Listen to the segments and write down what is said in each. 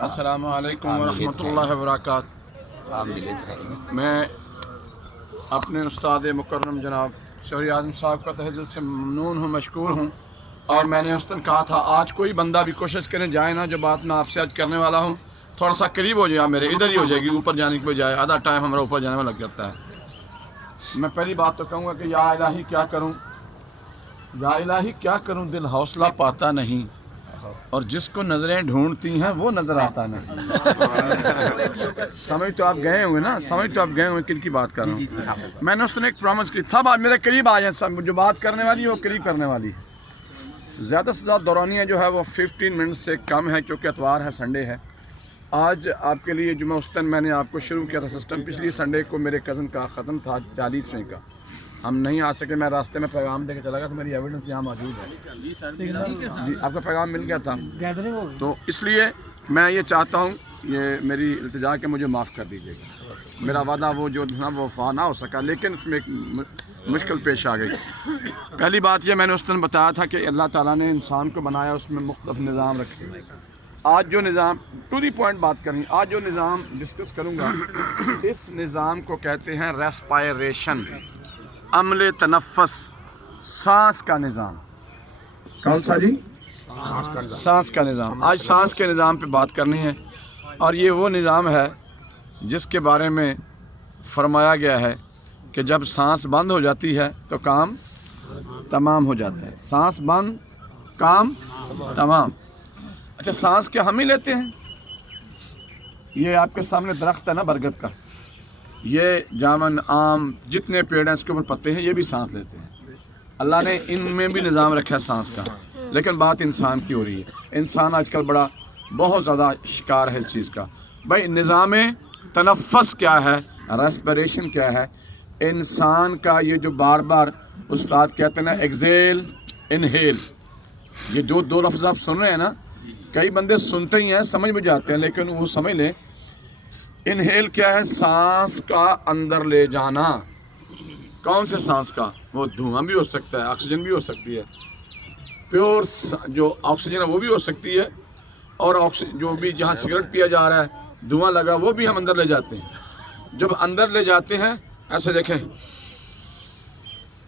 अस्सलामु अलैकुम वरहमतुल्लाहि वबरकातुहू। मैं अपने उस्ताद मुकर्रम जनाब शौरी आज़म साहब का तहे दिल से ममनून हूँ, मशकूर हूँ। और मैंने उस दिन कहा था आज कोई बंदा भी कोशिश करने जाए ना, जो बात मैं आपसे आज करने वाला हूँ थोड़ा सा करीब हो जाए, मेरे इधर ही हो जाएगी, ऊपर जाने की बजाय आधा टाइम हमारा ऊपर जाने में लग जाता है। मैं पहली बात तो कहूँगा कि या इलाही क्या करूँ, या इलाही क्या करूँ, दिल हौसला पाता नहीं और जिसको नज़रें ढूंढती हैं वो नज़र आता नहीं। समझ तो आप गए हुए ना, समझ तो आप गए हुए किन की बात कर रहा हूँ। मैंने उस दिन एक प्रॉमिस की, सब आज मेरे करीब आ जाए, सब जो बात करने वाली है वो करीब करने वाली है। ज़्यादा से ज़्यादा दौरानिया जो है वो 15 मिनट से कम है, क्योंकि एतवार है, संडे है। आज आपके लिए जो मैं उस दिन मैंने आपको शुरू किया था सिस्टम, पिछली संडे को मेरे कज़न का ख़त्म था 40वें का, हम नहीं आ सके। मैं रास्ते में पैगाम देके चला गया, तो मेरी एविडेंस यहाँ मौजूद है जी, आपका पैगाम मिल गया था। तो इसलिए मैं ये चाहता हूँ, ये मेरी इल्तिजा के मुझे माफ़ कर दीजिएगा। मेरा वादा वो जो था वो वफा ना हो सका, लेकिन उसमें एक मुश्किल पेश आ गई। पहली बात ये मैंने उस दिन बताया था कि अल्लाह ताला ने इंसान को बनाया, उसमें मुख्तलिफ निज़ाम रखे। आज जो निज़ाम टू दी पॉइंट बात करें, आज जो निज़ाम डिस्कस करूँगा इस निज़ाम को कहते हैं रेस्पायरेशन, अमले तनफ़्फ़ुस, सांस का निज़ाम। कौन सा जी? सांस का निज़ाम। आज सांस के निज़ाम पे बात करनी है, और ये वो निज़ाम है जिसके बारे में फरमाया गया है कि जब सांस बंद हो जाती है तो काम तमाम हो जाता है। सांस बंद, काम तमाम। अच्छा, सांस क्या हम ही लेते हैं? ये आपके सामने दरख्त है ना बरगद का, ये जामन, आम, जितने पेड़ हैं इसके ऊपर पत्ते हैं, ये भी सांस लेते हैं। अल्लाह ने इनमें भी निज़ाम रखा है सांस का। लेकिन बात इंसान की हो रही है। इंसान आजकल बड़ा बहुत ज़्यादा शिकार है इस चीज़ का। भाई निज़ाम तनफ़्फ़ुस क्या है, रेस्पिरेशन क्या है? इंसान का ये जो बार बार उस्ताद कहते हैं ना, एक्सेल इनहेल, ये जो दो लफ्ज़ आप सुन रहे हैं ना, कई बंदे सुनते ही हैं, समझ में जाते हैं, लेकिन वो समझ लें इनहेल क्या है, सांस का अंदर ले जाना। कौन से सांस का? वो धुआं भी हो सकता है, ऑक्सीजन भी हो सकती है, प्योर जो ऑक्सीजन है वो भी हो सकती है, और ऑक्सीजन जो भी जहाँ सिगरेट पिया जा रहा है, धुआं लगा, वो भी हम अंदर ले जाते हैं। जब अंदर ले जाते हैं, ऐसे देखें,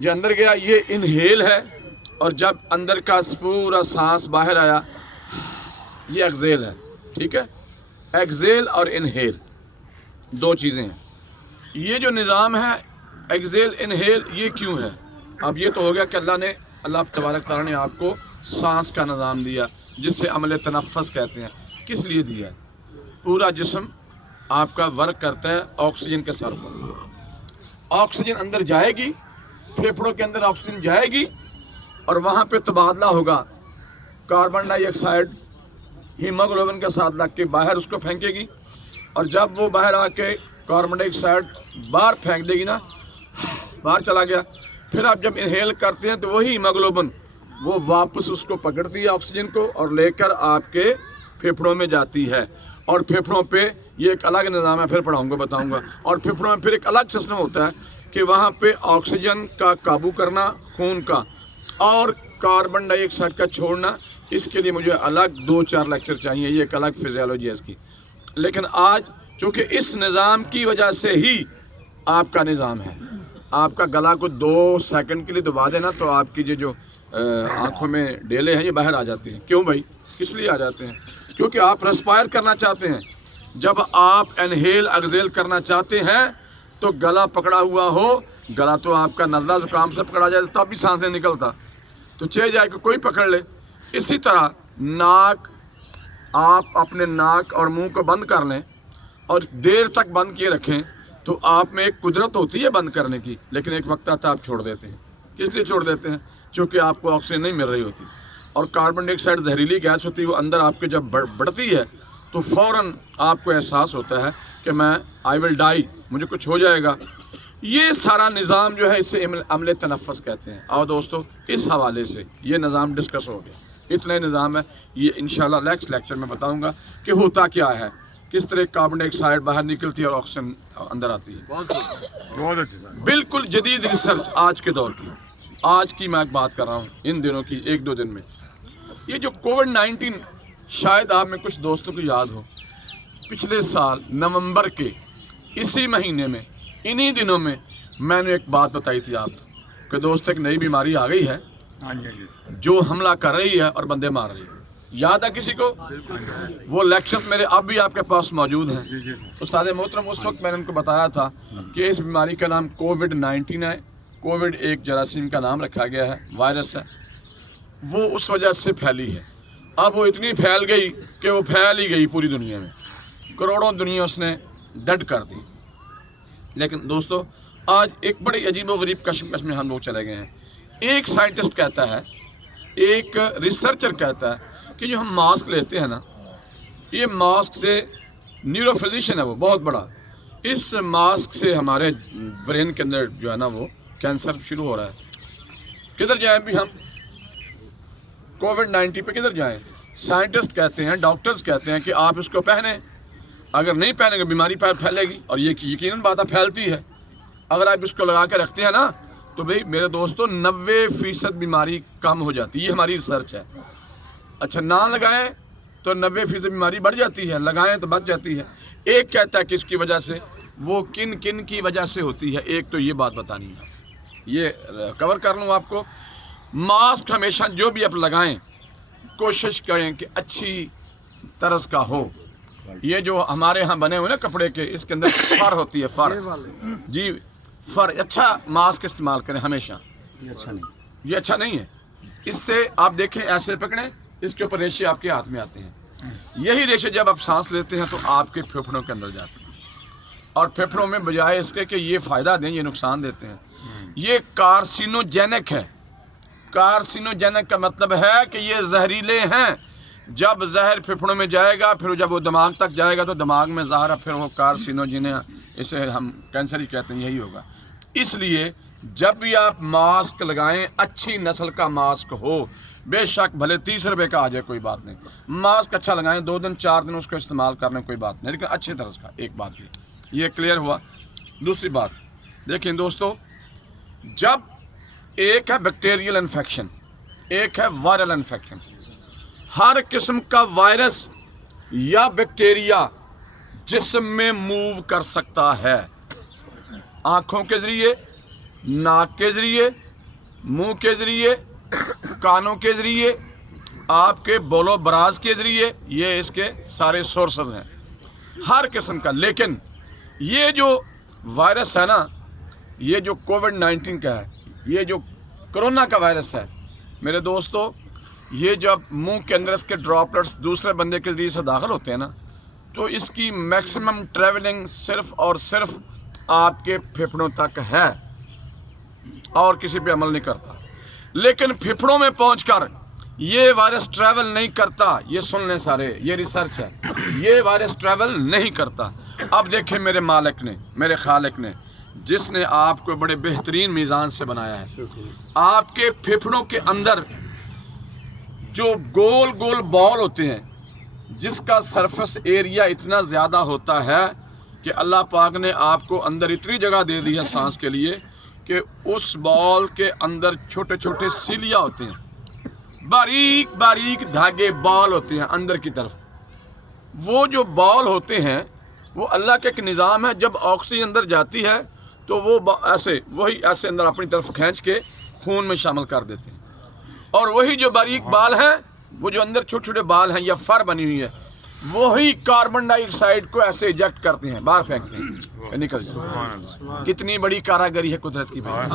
ये अंदर गया, ये इनहेल है, और जब अंदर का पूरा सांस बाहर आया, ये एक्सेल है। ठीक है, एक्सेल और इनहेल दो चीज़ें हैं। ये जो निज़ाम है एक्सेल इनहेल, ये क्यों है? अब ये तो हो गया कि अल्लाह तबारक तआला ने आपको सांस का निज़ाम दिया, जिससे अमले तनफ़्फ़ुस कहते हैं। किस लिए दिया? पूरा जिस्म आपका वर्क करता है ऑक्सीजन के सर पर। ऑक्सीजन अंदर जाएगी, फेफड़ों के अंदर ऑक्सीजन जाएगी, और वहाँ पे तबादला होगा। कार्बन डाइऑक्साइड हीमोग्लोबिन के साथ लग के बाहर उसको फेंकेगी, और जब वो बाहर आके कार्बन डाइऑक्साइड बाहर फेंक देगी ना, बाहर चला गया, फिर आप जब इनहेल करते हैं तो वही हीमोग्लोबिन वो वापस उसको पकड़ती है ऑक्सीजन को, और लेकर आपके फेफड़ों में जाती है। और फेफड़ों पे ये एक अलग निज़ाम है, फिर पढ़ाऊँगा, बताऊँगा। और फेफड़ों में फिर एक अलग सिस्टम होता है कि वहाँ पे ऑक्सीजन का काबू करना, खून का, और कार्बन डाइऑक्साइड का छोड़ना। इसके लिए मुझे अलग 2-4 लेक्चर चाहिए, ये एक अलग फिजियोलॉजी है इसकी। लेकिन आज चूँकि इस निज़ाम की वजह से ही आपका निज़ाम है, आपका गला को 2 सेकंड के लिए दबा देना तो आपकी जो आँखों में डेले हैं ये बाहर आ जाती हैं। क्यों भाई? किस लिए आ जाते हैं? क्योंकि आप रेस्पायर करना चाहते हैं। जब आप इनहेल एक्सेल करना चाहते हैं तो गला पकड़ा हुआ हो, गला तो आपका नज़ला ज़ुकाम से पकड़ा जाए तब भी सांसें निकलता, तो चाहे जाए कि कोई पकड़ ले। इसी तरह नाक, आप अपने नाक और मुंह को बंद कर लें और देर तक बंद किए रखें, तो आप में एक कुदरत होती है बंद करने की, लेकिन एक वक्त आता आप छोड़ देते हैं। किस लिए छोड़ देते हैं? क्योंकि आपको ऑक्सीजन नहीं मिल रही होती, और कार्बन डाइऑक्साइड जहरीली गैस होती है, वो अंदर आपके जब बढ़ती है तो फ़ौरन आपको एहसास होता है कि मैं आई विल डाई, मुझे कुछ हो जाएगा। ये सारा निज़ाम जो है इसे अमले तनफ़्फ़ुस कहते हैं। और दोस्तों, इस हवाले से ये निज़ाम डिस्कस हो गया, इतने निज़ाम है, ये इंशाल्लाह नेक्स्ट लेक्चर में बताऊंगा कि होता क्या है, किस तरह कार्बन डाइऑक्साइड बाहर निकलती है और ऑक्सीजन अंदर आती है। बहुत अच्छी, बिल्कुल जदीद रिसर्च आज के दौर की, आज की मैं बात कर रहा हूँ, इन दिनों की, 1-2 दिन में। یہ جو کووڈ-19 شاید آپ میں کچھ دوستوں کو یاد ہو، پچھلے سال نومبر کے اسی مہینے میں انہی دنوں میں نے ایک بات بتائی تھی آپ کہ دوست ایک نئی بیماری آ گئی ہے جو حملہ کر رہی ہے اور بندے مار رہی ہے. یاد ہے کسی کو؟ وہ لیکچر میرے اب بھی آپ کے پاس موجود ہیں. استاد محترم اس وقت میں نے ان کو بتایا تھا کہ اس بیماری کا نام کووڈ-19 ہے. کووڈ ایک جراثیم کا نام رکھا گیا ہے، وائرس ہے، وہ اس وجہ سے پھیلی ہے. اب وہ اتنی پھیل گئی کہ وہ پھیل ہی گئی پوری دنیا میں، کروڑوں دنیا اس نے ڈڈ کر دی. لیکن دوستو آج ایک بڑی عجیب و غریب کشمکش میں ہم لوگ چلے گئے ہیں. ایک سائنٹسٹ کہتا ہے، ایک ریسرچر کہتا ہے کہ جو ہم ماسک لیتے ہیں نا، یہ ماسک سے نیورو فزیشین ہے وہ بہت بڑا، اس ماسک سے ہمارے برین کے اندر جو ہے نا وہ کینسر شروع ہو رہا ہے. کدھر جائیں بھی ہم کووڈ-19 پہ کدھر جائیں؟ سائنٹسٹ کہتے ہیں، ڈاکٹرز کہتے ہیں کہ آپ اس کو پہنیں، اگر نہیں پہنیں گے بیماری پھیلے گی، اور یہ یقیناً بات پھیلتی ہے. اگر آپ اس کو لگا کے رکھتے ہیں نا تو بھئی میرے دوستو 90% بیماری کم ہو جاتی ہے. یہ ہماری ریسرچ ہے. اچھا نہ لگائیں تو 90% بیماری بڑھ جاتی ہے، لگائیں تو بچ جاتی ہے. ایک کہتا ہے کہ اس کی وجہ سے، وہ کن کن کی وجہ سے ہوتی ہے. ایک تو یہ بات بتانی ہے، یہ کور کر لوں آپ کو. ماسک ہمیشہ جو بھی آپ لگائیں کوشش کریں کہ اچھی طرز کا ہو. یہ جو ہمارے ہاں بنے ہوئے نا کپڑے کے، اس کے اندر فر ہوتی ہے، فر جی، فر. اچھا ماسک استعمال کریں ہمیشہ. یہ اچھا نہیں ہے. اس سے آپ دیکھیں ایسے پکڑیں، اس کے اوپر ریشے آپ کے ہاتھ میں آتے ہیں. یہی ریشے جب آپ سانس لیتے ہیں تو آپ کے پھیپھڑوں کے اندر جاتے ہیں، اور پھیپھڑوں میں بجائے اس کے کہ یہ فائدہ دیں یہ نقصان دیتے ہیں. یہ کارسینوجینک ہے. کارسینوجینک کا مطلب ہے کہ یہ زہریلے ہیں. جب زہر پھیپھڑوں میں جائے گا، پھر جب وہ دماغ تک جائے گا تو دماغ میں ظاہر ہے پھر وہ کارسینوجین، اسے ہم کینسر ہی کہتے ہیں، یہی ہوگا. اس لیے جب بھی آپ ماسک لگائیں اچھی نسل کا ماسک ہو. بے شک بھلے 30 روپے کا آ جائے کوئی بات نہیں، ماسک اچھا لگائیں، 2 دن 4 دن اس کو استعمال کرنے کوئی بات نہیں، لیکن اچھے طرح کا. ایک بات یہ کلیئر ہوا. دوسری بات دیکھیں دوستو، جب ایک ہے بیکٹیریل انفیکشن، ایک ہے وائرل انفیکشن. ہر قسم کا وائرس یا بیکٹیریا جسم میں موو کر سکتا ہے، آنکھوں کے ذریعے، ناک کے ذریعے، منہ کے ذریعے، کانوں کے ذریعے، آپ کے بول و براز کے ذریعے. یہ اس کے سارے سورسز ہیں ہر قسم کا. لیکن یہ جو وائرس ہے نا، یہ جو کووڈ-19 کا ہے، یہ جو کرونا کا وائرس ہے میرے دوستو، یہ جب منہ کے اندر اس کے ڈراپلٹس دوسرے بندے کے ذریعے سے داخل ہوتے ہیں نا، تو اس کی میکسیمم ٹریولنگ صرف اور صرف آپ کے پھیپھڑوں تک ہے اور کسی پہ عمل نہیں کرتا. لیکن پھیپھڑوں میں پہنچ کر یہ وائرس ٹریول نہیں کرتا. یہ سن لیں سارے، یہ ریسرچ ہے، یہ وائرس ٹریول نہیں کرتا. اب دیکھیں میرے مالک نے، میرے خالق نے، جس نے آپ کو بڑے بہترین میزان سے بنایا ہے، آپ کے پھیپھڑوں کے اندر جو گول گول بال ہوتے ہیں، جس کا سرفس ایریا اتنا زیادہ ہوتا ہے کہ اللہ پاک نے آپ کو اندر اتنی جگہ دے دی ہے سانس کے لیے کہ اس بال کے اندر چھوٹے چھوٹے سیلیا ہوتے ہیں، باریک باریک دھاگے بال ہوتے ہیں اندر کی طرف. وہ جو بال ہوتے ہیں وہ اللہ کا ایک نظام ہے. جب آکسیجن اندر جاتی ہے تو وہ ایسے وہی ایسے اندر اپنی طرف کھینچ کے خون میں شامل کر دیتے ہیں. اور وہی جو باریک بال ہیں، وہ جو اندر چھوٹے چھوٹے بال ہیں یا فر بنی ہوئی ہے، وہی کاربن ڈائی آکسائڈ کو ایسے ایجیکٹ کرتے ہیں، باہر پھینکتے ہیں، نکل جائے. کتنی بڑی کاراگری ہے قدرت کی بھائی.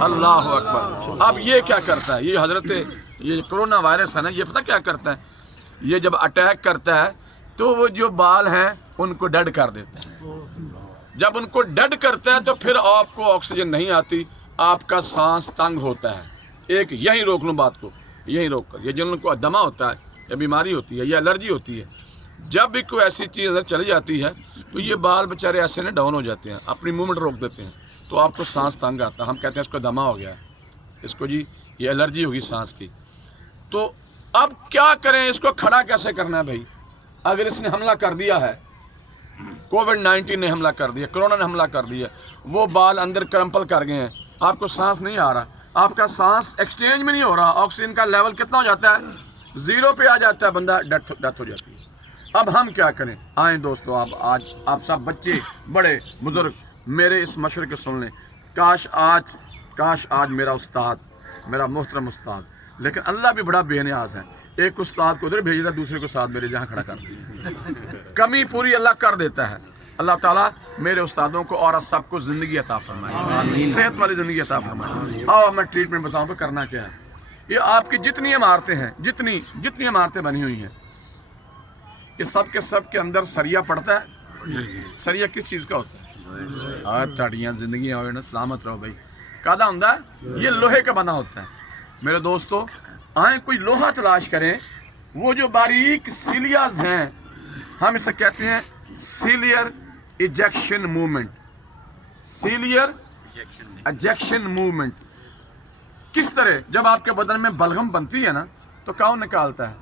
اللہ اکبر. اب یہ کیا کرتا ہے، یہ حضرت یہ کرونا وائرس ہے نا، یہ پتہ کیا کرتا ہے، یہ جب اٹیک کرتا ہے تو وہ جو بال ہیں ان کو ڈیڈ کر دیتا ہے. جب ان کو ڈیڈ کرتا ہے تو پھر آپ کو آکسیجن نہیں آتی، آپ کا سانس تنگ ہوتا ہے. ایک یہیں روک لوں بات کو، یہیں روک کر، یہ جن کو دمہ ہوتا ہے یا بیماری ہوتی ہے یا الرجی ہوتی ہے، جب بھی کوئی ایسی چیز اندر چلی جاتی ہے تو یہ بال بیچارے ایسے نا ڈاؤن ہو جاتے ہیں، اپنی موومنٹ روک دیتے ہیں، تو آپ کو سانس تنگ آتا ہے. ہم کہتے ہیں اس کو دمہ ہو گیا ہے، اس کو جی یہ الرجی ہوگی سانس کی. تو اب کیا کریں، اس کو کھڑا کیسے کرنا ہے بھائی؟ اگر اس نے حملہ کر دیا ہے، کووڈ-19 نے حملہ کر دیا، کرونا نے حملہ کر دیا، وہ بال اندر کرمپل کر گئے ہیں، آپ کو سانس نہیں آ رہا، آپ کا سانس ایکسچینج میں نہیں ہو رہا، آکسیجن کا لیول کتنا ہو جاتا ہے 0 पे आ जाता है बंदा, डेथ हो जाती है। अब हम क्या करें? आए दोस्तों, आप सब बच्चे बड़े बुजुर्ग मेरे इस मशवरे को सुन लें। काश आज मेरा उस्ताद, मेरा मोहतरम उस्ताद, लेकिन अल्लाह भी बड़ा बेनियाज है, एक उस्ताद को उधर भेजता है, दूसरे को साथ मेरे जहाँ खड़ा कर दिया। कमी पूरी अल्लाह कर देता है। अल्लाह ताला मेरे उस्तादों को और सबको ज़िंदगी अता फरमाए, सेहत वाली ज़िंदगी अता फरमाए। आओ मैं ट्रीटमेंट बताऊँ तो करना क्या है। ये आपकी जितनी इमारतें हैं, जितनी इमारतें बनी हुई हैं, ये सब के अंदर सरिया पड़ता है। सरिया किस चीज़ का होता है? ताड़ियाँ जिंदगी आओ ना, सलामत रहो भाई। कादा होता है, ये लोहे का बना होता है। मेरे दोस्तों, आए कोई लोहा तलाश करें, वो जो बारीक सीलियाज हैं, हम इसे कहते हैं ciliary ejection movement. Ciliary ejection movement किस तरह? जब आपके बदन में बलगम बनती है ना, तो कौन निकालता है?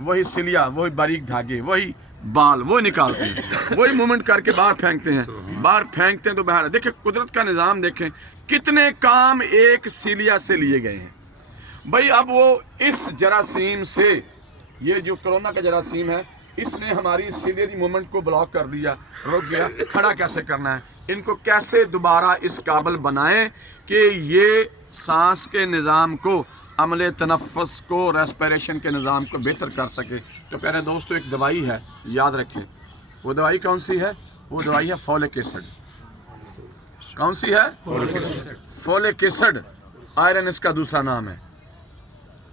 वही सिलिया, वही बारीक धागे, वही बाल, वो निकालते हैं, वही मूवमेंट करके बाहर फेंकते हैं तो बाहर। देखिए कुदरत का निज़ाम देखें, कितने काम एक सीलिया से लिए गए हैं भाई। अब वो इस जरासीम से, ये जो कोरोना का जरासीम है, इसने हमारी सीलियरी मूवमेंट को ब्लॉक कर दिया, रुक गया। खड़ा कैसे करना है? इनको कैसे दोबारा इस काबिल बनाएं कि ये सांस के निज़ाम को, अमले तनफ़्फ़ुस को, रेस्पिरेशन के निज़ाम को बेहतर कर सके। तो प्यारे दोस्तों, एक दवाई है, याद रखें। वो दवाई कौन सी है? वो दवाई है फोलिक एसिड। कौन सी है? Folic acid. आयरन इसका दूसरा नाम है,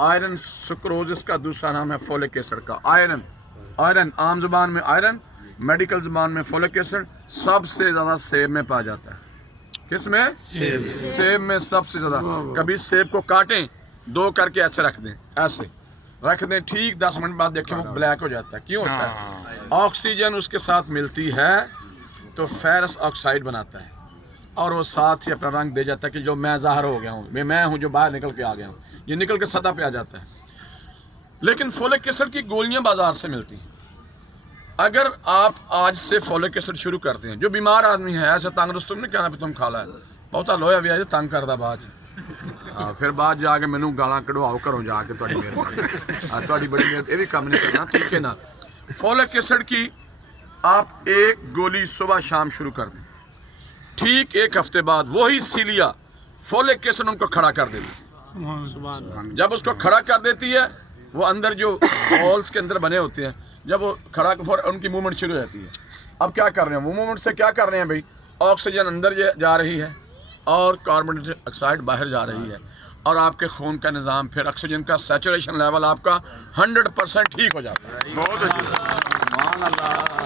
आयरन सुक्रोज इसका दूसरा नाम है फोलिक एसिड का। आयरन आम जुबान में आयरन, मेडिकल जुबान में फोलिक एसिड। सबसे ज़्यादा सेब में पाया जाता है। किस में? सेब में सबसे ज़्यादा। कभी सेब को काटें, 2 करके ऐसे रख दें, ऐसे रख दें, ठीक 10 मिनट बाद देखें वो ब्लैक हो जाता है। क्यों होता है? ऑक्सीजन उसके साथ मिलती है तो फेरस ऑक्साइड बनाता है, और वो साथ ही अपना रंग दे जाता है कि जो मैं ज़ाहिर हो गया हूँ, मैं हूँ जो बाहर निकल के आ गया हूँ, ये निकल के सतह पे आ जाता है। लेकिन फोलिक एसिड की गोलियाँ बाजार से मिलती हैं। अगर आप आज से फोलिक एसिड शुरू करते हैं, जो बीमार आदमी है, ऐसा तंगरुस्त नहीं कहना भी तुम खा ला, बहुता लोया भी आज तंग करता बाद फिर बाद जाके मैनू गालां कढ़वाओ घरों जाके, बड़ी मेहरबानी, ये भी काम नहीं करना, ठीक है ना। फोलिक एसिड की आप एक गोली सुबह शाम शुरू कर दें, ठीक 1 हफ्ते बाद वही सीलिया फोलिक एसिड उनको खड़ा कर देती। जब उसको खड़ा कर देती है, वो अंदर जो हॉल्स के अंदर बने होते हैं, जब वो खड़ा उनकी मूवमेंट शुरू हो जाती है। अब क्या कर रहे हैं? वो मूवमेंट से क्या कर रहे हैं भाई? ऑक्सीजन अंदर जा रही है और कार्बन डाइऑक्साइड बाहर जा रही है, और आपके खून का निज़ाम, फिर ऑक्सीजन का सैचुरेशन लेवल आपका 100% ठीक हो जाता है। बहुत अच्छी।